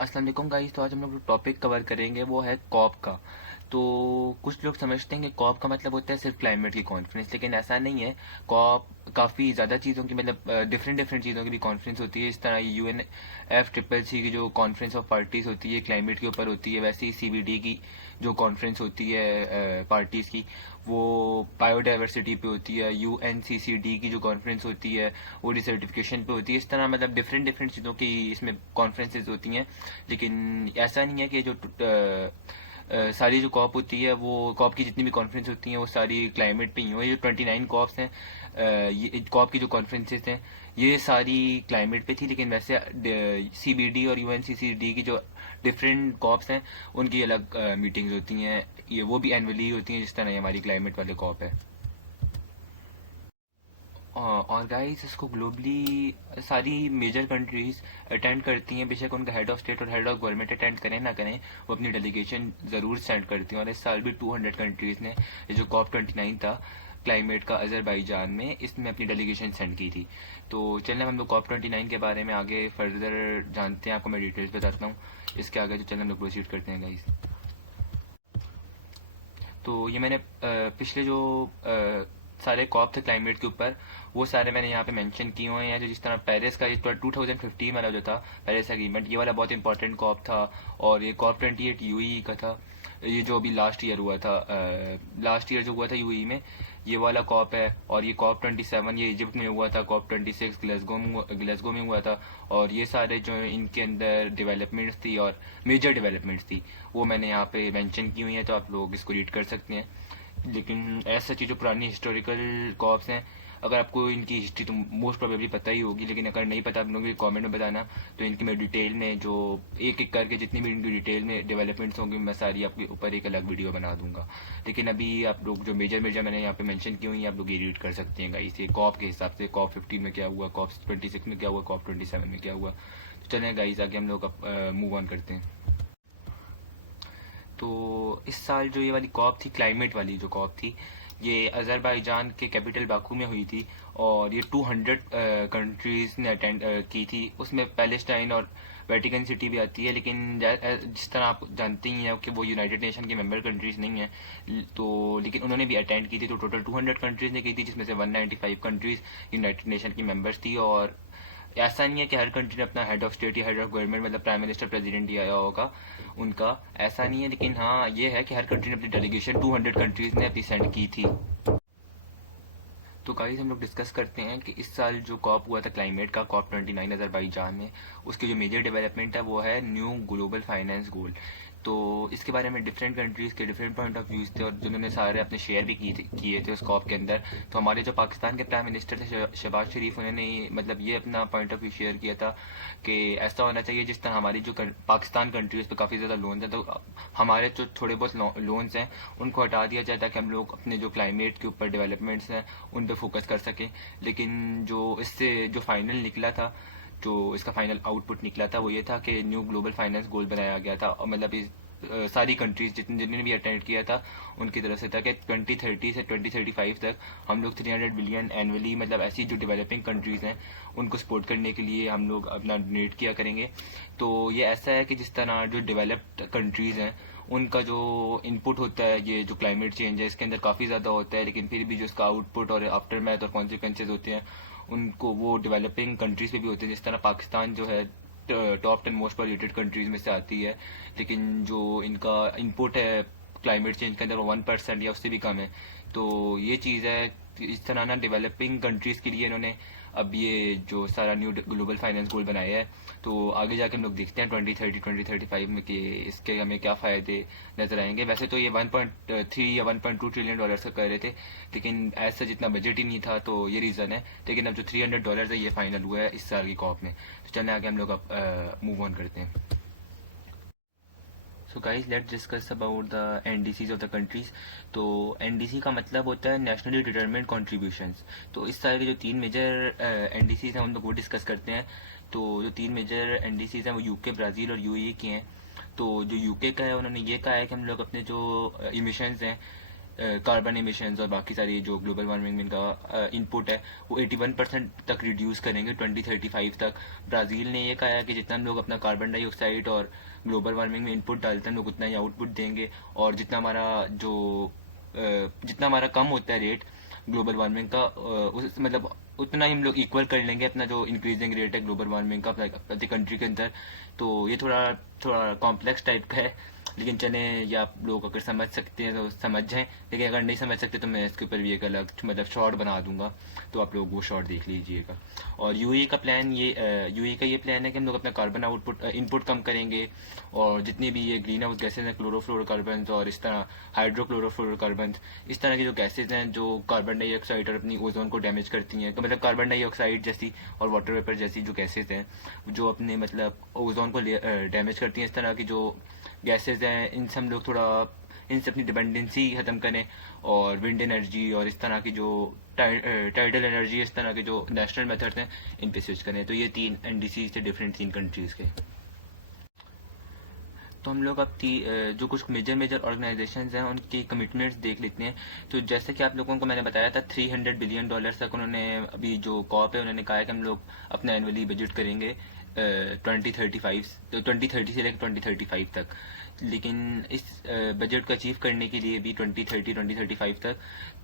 अस्सलाम वालेकुम गाइस। तो आज हम लोग जो टॉपिक कवर करेंगे वो है कॉप का। तो कुछ लोग समझते हैं कि कॉप का मतलब होता है सिर्फ क्लाइमेट की कॉन्फ्रेंस, लेकिन ऐसा नहीं है। कॉप काफ़ी ज़्यादा चीज़ों की मतलब डिफरेंट डिफरेंट चीज़ों की भी कॉन्फ्रेंस होती है। इस तरह UNFCCC की जो कॉन्फ्रेंस ऑफ पार्टीज़ होती है क्लाइमेट के ऊपर होती है, वैसे ही CBD की जो कॉन्फ्रेंस होती है पार्टीज़ की, वो बायोडाइवर्सिटी पे होती है। UNCCD की जो कॉन्फ्रेंस होती है वो डिसर्टिफिकेशन पे होती है। इस तरह मतलब डिफरेंट डिफरेंट चीज़ों की इसमें कॉन्फ्रेंसेज होती हैं। लेकिन ऐसा नहीं है कि जो सारी जो कॉप होती है, वो कॉप की जितनी भी कॉन्फ्रेंस होती हैं वो सारी क्लाइमेट पे ही हो। ये जो 29 कॉप्स हैं, ये कॉप की जो कॉन्फ्रेंसेस हैं, ये सारी क्लाइमेट पे थी। लेकिन वैसे CBD और UNCCD की जो डिफरेंट कॉप्स हैं उनकी अलग मीटिंग्स होती हैं। ये वो भी एनुअली होती हैं, जिस तरह ये हमारी क्लाइमेट वाले कॉप है। और गाइस, इसको ग्लोबली सारी मेजर कंट्रीज अटेंड करती हैं। बेशक उनका हेड ऑफ स्टेट और हेड ऑफ गवर्नमेंट अटेंड करें ना करें, वो अपनी डेलीगेशन ज़रूर सेंड करती हैं। और इस साल भी 200 कंट्रीज़ ने ये जो COP29 था क्लाइमेट का अजरबैजान में, इसमें अपनी डेलीगेशन सेंड की थी। तो चलें हम लोग COP29 के बारे में आगे फर्दर जानते हैं। आपको मैं डिटेल्स बताता हूँ। इसके आगे जो चलें हम लोग प्रोसीड करते हैं गाइस। तो ये मैंने पिछले जो सारे कॉप थे क्लाइमेट के ऊपर, वो सारे मैंने यहाँ पे मेंशन किए हुए हैं। जो जिस तरह पेरिस का ये 2015 वाला जो था पेरिस एग्रीमेंट, ये वाला बहुत इंपॉर्टेंट कॉप था। और ये COP28 UAE का था। ये जो अभी लास्ट ईयर हुआ था, लास्ट ईयर जो हुआ था UAE में, ये वाला कॉप है। और ये COP27 ये इजिप्ट में हुआ था। COP26 ग्लेसगो में हुआ था। और ये सारे जो इनके अंदर डेवलपमेंट्स थी और मेजर डेवलपमेंट्स थी, वो मैंने यहाँ पे मेंशन की हुई है, तो आप लोग इसको रीड कर सकते हैं। लेकिन ऐसा चीज़ जो पुरानी हिस्टोरिकल कॉप्स हैं, अगर आपको इनकी हिस्ट्री तो मोस्ट प्रोबेबली पता ही होगी, लेकिन अगर नहीं पता आप लोग कमेंट में बताना। तो इनकी मैं डिटेल में जो एक एक करके जितनी भी इनकी डिटेल में डेवलपमेंट्स होंगी, मैं सारी आपके ऊपर एक अलग वीडियो बना दूंगा। लेकिन अभी आप लोग जो मेजर मेजर मैंने यहाँ पे मेंशन की हुई है, आप लोग ये रीड कर सकते हैं गाइस। ये कॉप के हिसाब से COP15 में क्या हुआ, COP26 में क्या हुआ, COP27 में क्या हुआ। तो चलें गाइस, आगे हम लोग मूव ऑन करते हैं। तो इस साल जो ये वाली कॉप थी, क्लाइमेट वाली जो कॉप थी, ये अजरबैजान के कैपिटल बाकू में हुई थी। और ये 200 कंट्रीज़ ने अटेंड की थी। उसमें पैलेस्टाइन और वेटिकन सिटी भी आती है। लेकिन जिस तरह आप जानते ही हैं कि वो यूनाइटेड नेशन के मेंबर कंट्रीज़ नहीं हैं, तो लेकिन उन्होंने भी अटेंड की थी। तो टोटल 200 कंट्रीज़ ने की थी, जिसमें से 195 कंट्रीज़ यूनाइटेड नेशन की मेंबर्स थी। और ऐसा नहीं है कि हर कंट्री ने अपना हेड ऑफ स्टेट या हेड ऑफ गवर्नमेंट मतलब प्राइम मिनिस्टर प्रेसिडेंट ही आया होगा उनका, ऐसा नहीं है। लेकिन हाँ, ये है कि हर कंट्री ने अपनी डेलीगेशन 200 कंट्रीज ने अपनी सेंड की थी। तो गाइस, हम लोग डिस्कस करते हैं कि इस साल जो कॉप हुआ था क्लाइमेट का, COP29 अजरबैजान में, उसके जो मेजर डेवलपमेंट है वो है न्यू ग्लोबल फाइनेंस गोल। तो इसके बारे में डिफरेंट कंट्रीज़ के डिफरेंट पॉइंट ऑफ व्यूज़ थे, और जिन्होंने सारे अपने शेयर भी किए थे उस कॉप के अंदर। तो हमारे जो पाकिस्तान के प्राइम मिनिस्टर थे शहबाज शरीफ, उन्होंने मतलब ये अपना पॉइंट ऑफ व्यू शेयर किया था कि ऐसा होना चाहिए जिस तरह हमारी जो पाकिस्तान कंट्री उस पर काफ़ी ज़्यादा लोन्स हैं, तो हमारे जो थोड़े बहुत लोन्स हैं उनको हटा दिया जाए, ताकि हम लोग अपने जो क्लाइमेट के ऊपर डेवलपमेंट्स हैं उन पर फोकस कर सकें। लेकिन जो इससे जो फाइनल निकला था, जो इसका फाइनल आउटपुट निकला था, वो ये था कि न्यू ग्लोबल फाइनेंस गोल बनाया गया था। और मतलब इस सारी कंट्रीज जितने भी अटेंड किया था उनकी तरफ से था कि 2030 से 2035 तक हम लोग 300 बिलियन एनुअली, मतलब ऐसी जो डेवलपिंग कंट्रीज़ हैं उनको सपोर्ट करने के लिए हम लोग अपना डोनेट किया करेंगे। तो ये ऐसा है कि जिस तरह जो डेवलप्ड कंट्रीज़ हैं उनका जो इनपुट होता है, ये जो क्लाइमेट चेंज है इसके अंदर काफ़ी ज़्यादा होता है, लेकिन फिर भी जो इसका आउटपुट और आफ्टर मैथ और कॉन्सिक्वेंसेज होते हैं उनको वो डेवलपिंग कंट्रीज पे भी होते हैं। जिस तरह पाकिस्तान जो है टॉप 10 मोस्ट पॉल्यूटेड कंट्रीज में से आती है, लेकिन जो इनका इनपुट है क्लाइमेट चेंज के अंदर वो 1% या उससे भी कम है। तो ये चीज़ है। इस तरह ना डेवलपिंग कंट्रीज़ के लिए इन्होंने अब ये जो सारा न्यू ग्लोबल फाइनेंस गोल बनाया है। तो आगे जाके हम लोग देखते हैं 2030 2035 में कि इसके हमें क्या फ़ायदे नज़र आएंगे। वैसे तो ये 1.3 या 1.2 ट्रिलियन डॉलर का कह रहे थे, लेकिन ऐसा जितना बजट ही नहीं था, तो ये रीज़न है। लेकिन अब जो $300 है ये फाइनल हुआ है इस साल की कॉप में। तो चलने आगे हम लोग अब मूव ऑन करते हैं। So guys, let's discuss about the NDCs of the countries. तो NDC का मतलब होता है नेशनली डिटरमिन्ड कॉन्ट्रीब्यूशंस। तो इस साल के जो तीन मेजर NDCs हैं उन लोग वो डिस्कस करते हैं। तो जो तीन मेजर NDCs हैं वो यूके, ब्राज़ील और UAE के हैं। तो जो यूके का है, उन्होंने ये कहा है कि हम लोग अपने जो इमिशंस हैं कार्बन एमिशंस और बाकी सारी जो ग्लोबल वार्मिंग में इनका इनपुट है वो 81% तक रिड्यूस करेंगे 2035 तक। ब्राज़ील ने ये कहा है कि जितना हम लोग अपना कार्बन डाइऑक्साइड और ग्लोबल वार्मिंग में इनपुट डालते हैं हम लोग उतना ही आउटपुट देंगे, और जितना हमारा कम होता है रेट ग्लोबल वार्मिंग का, उस मतलब उतना ही हम लोग इक्वल कर लेंगे अपना जो इंक्रीजिंग रेट है ग्लोबल वार्मिंग का प्रति कंट्री के अंदर। तो ये थोड़ा थोड़ा कॉम्प्लेक्स टाइप का है, लेकिन चले या आप लोग अगर समझ सकते हैं तो समझ जाएं, लेकिन अगर नहीं समझ सकते तो मैं इसके ऊपर भी एक अलग मतलब शॉर्ट बना दूंगा, तो आप लोग वो शॉर्ट देख लीजिएगा। और यूएई का ये प्लान है कि हम लोग अपना कार्बन इनपुट कम करेंगे, और जितनी भी ये ग्रीन हाउस गैसेज हैं क्लोरोफ्लोरोकार्बन और इस तरह हाइड्रोक्लोरोफ्लोरोकार्बन, इस तरह की जो गैसेज हैं जो कार्बन डाइऑक्साइड और अपनी ओजोन को डैमेज करती हैं, तो मतलब कार्बन डाइऑक्साइड जैसी और वाटर वेपर जैसी जो गैसेज हैं जो अपने मतलब ओजोन को डैमेज करती हैं, इस तरह की जो गैसेज हैं इनसे हम लोग थोड़ा इनसे अपनी डिपेंडेंसी ख़त्म करें, और विंड एनर्जी और इस तरह की जो टाइडल एनर्जी, इस तरह के जो नेशनल मेथड्स हैं इन पे स्विच करें। तो ये 3 एनडीसी थे डिफरेंट 3 कंट्रीज़ के। तो हम लोग अब जो कुछ मेजर ऑर्गेनाइजेशंस हैं उनकी कमिटमेंट्स देख लेते हैं। तो जैसे कि आप लोगों को मैंने बताया था $300 बिलियन तक उन्होंने अभी जो कॉप है उन्होंने कहा है कि हम लोग अपना एनुअली बजट करेंगे 2030 से लेकर 2035 तक। लेकिन इस बजट को अचीव करने के लिए भी 2035 तक,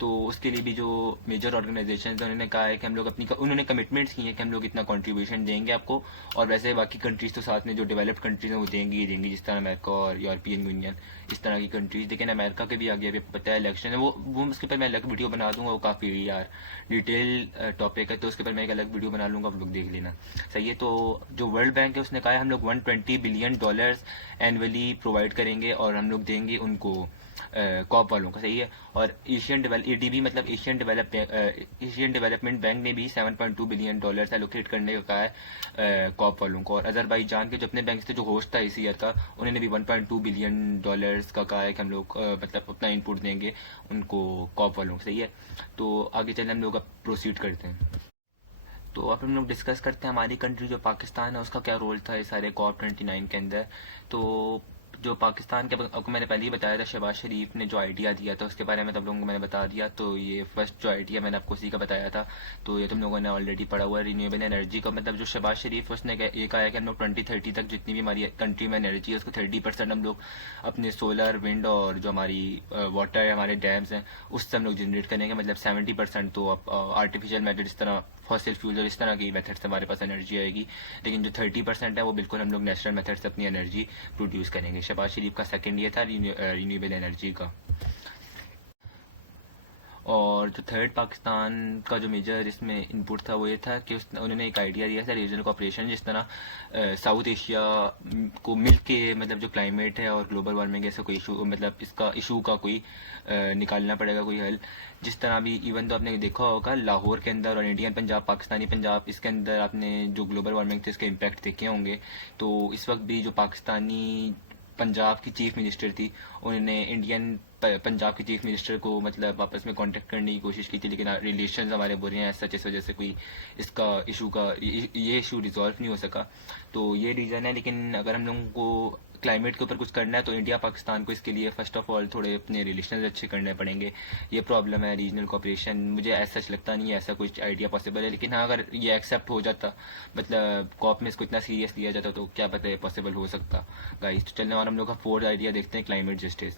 तो उसके लिए भी जो मेजर ऑर्गेनाइजेशन हैं उन्होंने कहा है कि हम लोग उन्होंने कमिटमेंट्स की हैं कि हम लोग इतना कंट्रीब्यूशन देंगे आपको, और वैसे बाकी कंट्रीज तो साथ में जो डेवलप्ड कंट्रीज हैं वो देंगी ही देंगी, जिस तरह अमेरिका और यूरोपियन यूनियन इस तरह की कंट्रीज। लेकिन अमेरिका के भी आगे अभी पता है इलेक्शन है, वो उसके ऊपर मैं अलग वीडियो बना दूंगा, वो काफ़ी यार डिटेल टॉपिक है, तो उसके ऊपर मैं एक अलग वीडियो बना लूँगा, आप लोग देख लेना। सही है। तो जो वर्ल्ड बैंक है उसने कहा है हम लोग $120 बिलियन एनुअली प्रोवाइड करेंगे, और हम लोग देंगे उनको कॉप वालों का। सही है। और एडीबी मतलब एशियन डेवलपमेंट बैंक ने भी $7.2 बिलियन एलोकेट करने का कहा है कॉप वालों को। और अजरबैजान के जो अपने बैंक थे जो होस्ट था इस ईयर का, उन्होंने भी $1.2 बिलियन का कहा है कि हम लोग मतलब अपना इनपुट देंगे उनको कॉप वालों को। सही है। तो आगे चले हम लोग अब प्रोसीड करते हैं। तो अब हम लोग डिस्कस करते हैं हमारी कंट्री जो पाकिस्तान है उसका क्या रोल था इस सारे COP29 के अंदर। तो जो पाकिस्तान के आपको मैंने पहले ही बताया था, शहबाज शरीफ ने जो आइडिया दिया था उसके बारे में तो आप लोगों को मैंने बता दिया। तो ये फर्स्ट जो आइडिया मैंने आपको उसी का बताया था, तो ये तुम लोगों ने ऑलरेडी पढ़ा हुआ है। रिन्यूएबल एनर्जी का मतलब जो शहबाज शरीफ उसने ये कहा है कि हम लोग 2030 तक जितनी भी हमारी कंट्री में एनर्जी है उसको 30% हम लोग अपने सोलर, विंड और जो हमारी वाटर है, हमारे डैम्स हैं, उससे हम लोग जनरेट करेंगे। मतलब 70% तो आर्टिफिशियल मेथड इस तरह फॉसिल फ्यूल और इस तरह की मेथड से हमारे पास एनर्जी आएगी, लेकिन जो 30% है वो बिल्कुल हम लोग नेचुरल मेथड से अपनी एनर्जी प्रोड्यूस करेंगे। शहबाज शरीफ का सेकंड ये था रिन्यूएबल एनर्जी का। और जो थर्ड पाकिस्तान का जो मेजर इसमें इनपुट था वो ये था कि उन्होंने एक आइडिया दिया था रीजनल कोऑपरेशन, जिस तरह साउथ एशिया को मिल के मतलब जो क्लाइमेट है और ग्लोबल वार्मिंग ऐसा कोई इशू मतलब इसका इशू का कोई निकालना पड़ेगा कोई हल। जिस तरह भी इवन तो आपने देखा होगा लाहौर के अंदर और इंडियन पंजाब, पाकिस्तानी पंजाब, इसके अंदर आपने जो ग्लोबल वार्मिंग थे इसके इम्पैक्ट देखे होंगे। तो इस वक्त भी जो पाकिस्तानी पंजाब की चीफ मिनिस्टर थी उन्होंने इंडियन पंजाब के चीफ मिनिस्टर को मतलब आपस में कांटेक्ट करने की कोशिश की थी, लेकिन रिलेशन हमारे बुरे हैं सच, इस वजह से कोई इसका ये इशू रिजॉल्व नहीं हो सका। तो ये रीज़न है। लेकिन अगर हम लोगों को क्लाइमेट के ऊपर कुछ करना है तो इंडिया पाकिस्तान को इसके लिए फर्स्ट ऑफ ऑल थोड़े अपने रिलेशन अच्छे करने पड़ेंगे। ये प्रॉब्लम है रीजनल कोऑपरेशन, मुझे ऐसा लगता नहीं है ऐसा कुछ आइडिया पॉसिबल है। लेकिन हाँ अगर ये एक्सेप्ट हो जाता मतलब कॉप में इसको इतना सीरियस लिया जाता तो क्या पता है पॉसिबल हो सकता गाइस। तो चलने और हम लोग का फोर्थ आइडिया देखते हैं क्लाइमेट जस्टिस।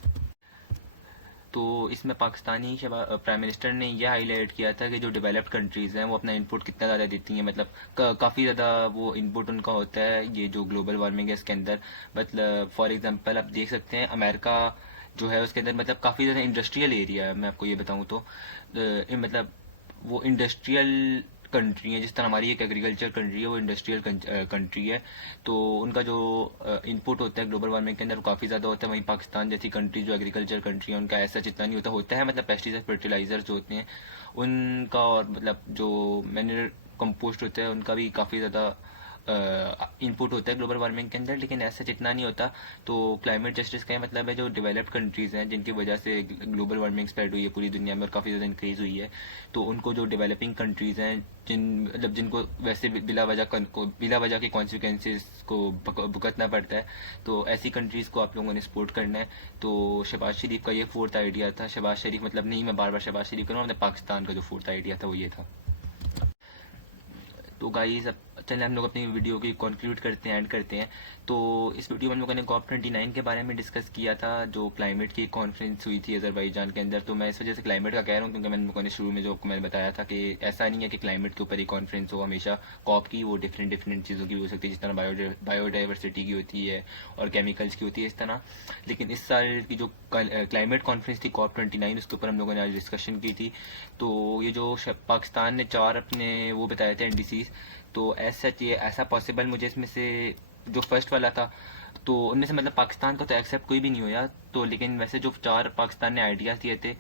तो इसमें पाकिस्तानी प्राइम मिनिस्टर ने यह हाईलाइट किया था कि जो डेवलप्ड कंट्रीज़ हैं वो अपना इनपुट कितना ज़्यादा देती हैं, मतलब काफ़ी ज़्यादा वो इनपुट उनका होता है ये जो ग्लोबल वार्मिंग है इसके अंदर। मतलब फॉर एग्जांपल आप देख सकते हैं अमेरिका जो है उसके अंदर मतलब काफ़ी ज़्यादा इंडस्ट्रियल एरिया है। मैं आपको ये बताऊँ तो मतलब वो इंडस्ट्रियल कंट्री है, जिस तरह हमारी एक एग्रीकल्चर कंट्री है वो इंडस्ट्रियल कंट्री है। तो उनका जो इनपुट होता है ग्लोबल वार्मिंग के अंदर वो काफ़ी ज़्यादा होता है। वहीं पाकिस्तान जैसी कंट्री जो एग्रीकल्चर कंट्री है उनका ऐसा जितना नहीं होता है मतलब पेस्टिसाइड फर्टिलाइजर जो होते हैं उनका और मतलब जो मैन्योर कंपोस्ट होता है उनका भी काफ़ी ज़्यादा इनपुट होता है ग्लोबल वार्मिंग के अंदर, लेकिन ऐसा जितना नहीं होता। तो क्लाइमेट जस्टिस का मतलब है जो डेवलप्ड कंट्रीज़ हैं जिनकी वजह से ग्लोबल वार्मिंग स्प्रेड हुई है पूरी दुनिया में और काफ़ी ज़्यादा इंक्रीज़ हुई है, तो उनको जो डेवलपिंग कंट्रीज़ हैं मतलब जिनको वैसे बिला वजह के कॉन्सिक्वेंसेस को भुगतना पड़ता है, तो ऐसी कंट्रीज़ को आप लोगों ने सपोर्ट करना है। तो शहबाज शरीफ का ये फोर्थ आइडिया था। शहबाज शरीफ मतलब नहीं, मैं बार बार शहबाज शरीफ करूँ, अपने पाकिस्तान का जो फोर्थ आइडिया था वो ये था। तो गाइस अब चलिए हम लोग अपनी वीडियो की कंक्लूड करते हैं, एंड करते हैं। तो इस वीडियो में हम लोगों ने COP29 के बारे में डिस्कस किया था, जो क्लाइमेट की कॉन्फ्रेंस हुई थी अजरबैजान के अंदर। तो मैं इस वजह से क्लाइमेट का कह रहा हूँ क्योंकि मैंने लोगों ने शुरू में जो मैंने बताया था कि ऐसा नहीं है कि क्लाइमेट के ऊपर ही कॉन्फ्रेंस हो हमेशा। कॉप की वो डिफरेंट चीज़ों की हो सकती है, जिस तरह बायोडाइवर्सिटी की होती है और केमिकल्स की होती है, इस तरह। लेकिन इस साल की जो क्लाइमेट कॉन्फ्रेंस थी COP29, उसके ऊपर हम लोगों ने आज डिस्कशन की थी। तो ये जो पाकिस्तान ने 4 अपने वो बताए थे NDCs, तो सच ये ऐसा पॉसिबल मुझे इसमें से जो फर्स्ट वाला था, तो उनमें से मतलब पाकिस्तान का तो एक्सेप्ट कोई भी नहीं हुआ। तो लेकिन वैसे जो 4 पाकिस्तान ने आइडियाज़ दिए थे,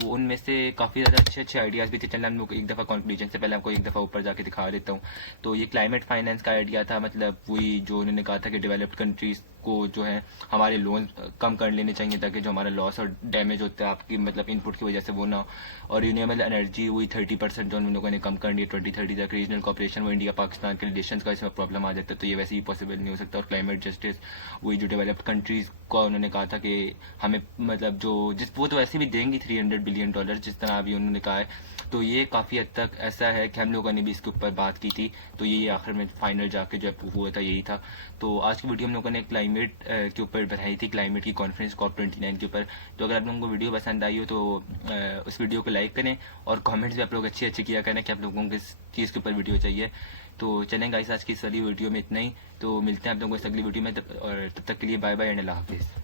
वो उनमें से काफ़ी ज़्यादा अच्छे आइडियाज़ भी थे। चलना हम लोग एक दफ़ा कंक्लूजन से पहले आपको एक दफ़ा ऊपर जाके दिखा देता हूँ। तो ये क्लाइमेट फाइनेंस का आइडिया था, मतलब वही जो उन्होंने कहा था कि डेवलप्ड कंट्रीज़ को जो है हमारे लोन कम कर लेने चाहिए ताकि जो हमारा लॉस और डैमेज होता है आपकी मतलब इनपुट की वजह से वो ना हो। और रिन्यूएबल एनर्जी हुई 30% जो उन लोगों ने कम करनी है 2030 तक। रीजनल कॉपरेशन, वो इंडिया पाकिस्तान के रिलेशन का इसमें प्रॉब्लम आ जाता है, तो ये वैसे ही पॉसिबल नहीं हो सकता। और क्लाइमेट जस्टिस, वही जो डेवलप्ड कंट्रीज़ को उन्होंने कहा था कि हमें मतलब जो वो तो वैसे भी देंगी $300 बिलियन जिस तरह अभी उन्होंने कहा है। तो ये काफ़ी हद तक ऐसा है कि हम लोगों ने भी इसके ऊपर बात की थी, तो ये आखिर में फाइनल जाके जो अप्रूव हुआ था यही था। तो आज की वीडियो हम लोगों ने क्लाइमेट के ऊपर बनाई थी, क्लाइमेट की कॉन्फ्रेंस COP29 के ऊपर। तो अगर आप लोगों को वीडियो पसंद आई हो तो उस वीडियो को लाइक करें और कमेंट्स भी आप लोग अच्छे किया करें कि आप लोगों को किस चीज़ के ऊपर वीडियो चाहिए। तो चलें गाइस, आज की इस वाली वीडियो में इतना ही। तो मिलते हैं आप लोगों को इस अगली वीडियो में, और तब तक के लिए बाय बाय एंड अल्लाह हाफिज़।